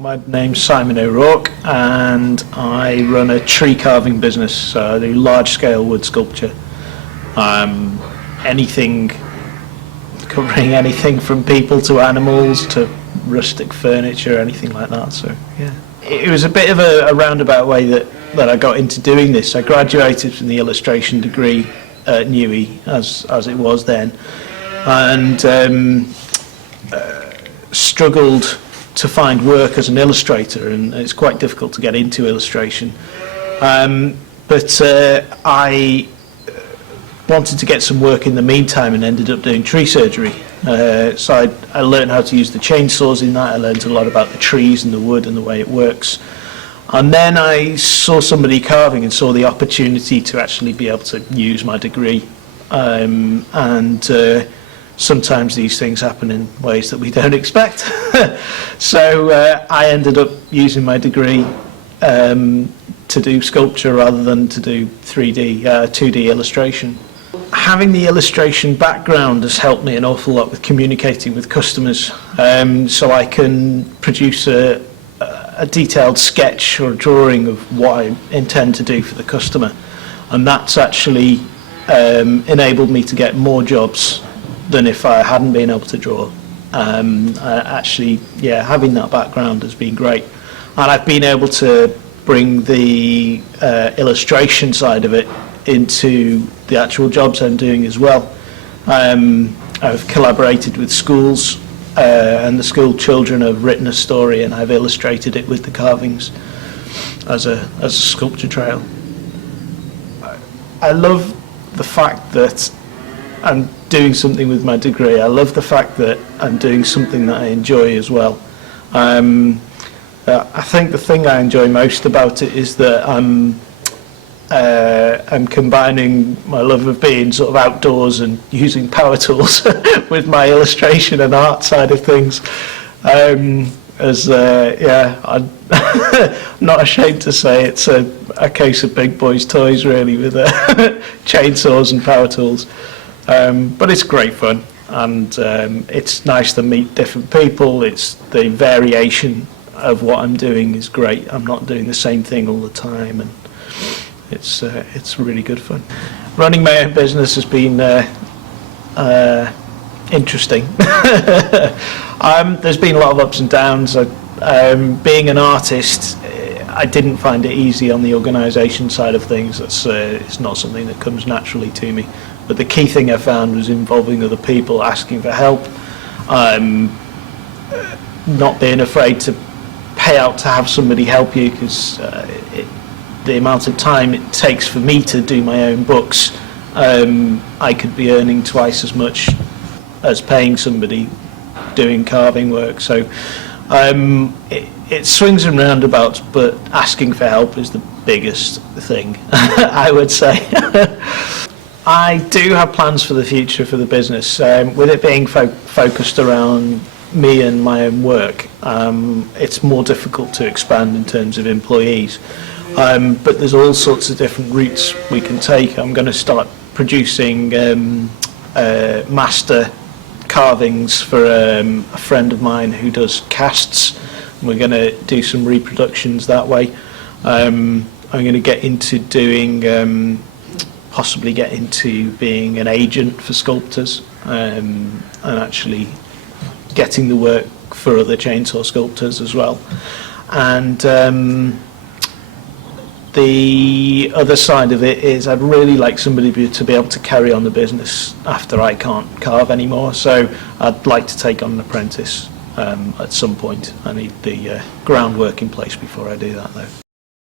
My name's Simon O'Rourke and I run a tree carving business, so I do large-scale wood sculpture. Anything, covering anything from people to animals to rustic furniture, anything like that. So yeah, it was a bit of a roundabout way that I got into doing this. I graduated from the illustration degree at Newey, as it was then, and struggled to find work as an illustrator, and it's quite difficult to get into illustration. But I wanted to get some work in the meantime and ended up doing tree surgery. So I learned how to use the chainsaws in that. I learned a lot about the trees and the wood and the way it works. And then I saw somebody carving and saw the opportunity to actually be able to use my degree. Sometimes these things happen in ways that we don't expect. So I ended up using my degree to do sculpture rather than to do 2D illustration. Having the illustration background has helped me an awful lot with communicating with customers, so I can produce a detailed sketch or a drawing of what I intend to do for the customer, and that's actually enabled me to get more jobs than if I hadn't been able to draw. Actually, yeah, having that background has been great, and I've been able to bring the illustration side of it into the actual jobs I'm doing as well. I've collaborated with schools, and the school children have written a story, and I've illustrated it with the carvings as a sculpture trail. I love the fact that I'm doing something with my degree. I love the fact that I'm doing something that I enjoy as well. I think the thing I enjoy most about it is that I'm combining my love of being sort of outdoors and using power tools with my illustration and art side of things. Yeah, I'm not ashamed to say it's a case of big boys' toys, really, with chainsaws and power tools. But it's great fun, and it's nice to meet different people. It's the variation of what I'm doing is great. I'm not doing the same thing all the time, and it's really good fun. Running my own business has been interesting. There's been a lot of ups and downs. Being an artist, I didn't find it easy on the organisation side of things. It's not something that comes naturally to me. But the key thing I found was involving other people, asking for help, not being afraid to pay out to have somebody help you, because the amount of time it takes for me to do my own books, I could be earning twice as much as paying somebody doing carving work. So it swings and roundabouts, but asking for help is the biggest thing, I would say. I do have plans for the future for the business. With it being focused around me and my own work, it's more difficult to expand in terms of employees. But there's all sorts of different routes we can take. I'm going to start producing master carvings for a friend of mine who does casts. We're going to do some reproductions that way. I'm going to get into doing possibly get into being an agent for sculptors, and actually getting the work for other chainsaw sculptors as well. And the other side of it is I'd really like somebody to be able to carry on the business after I can't carve anymore. So I'd like to take on an apprentice at some point. I need the groundwork in place before I do that, though.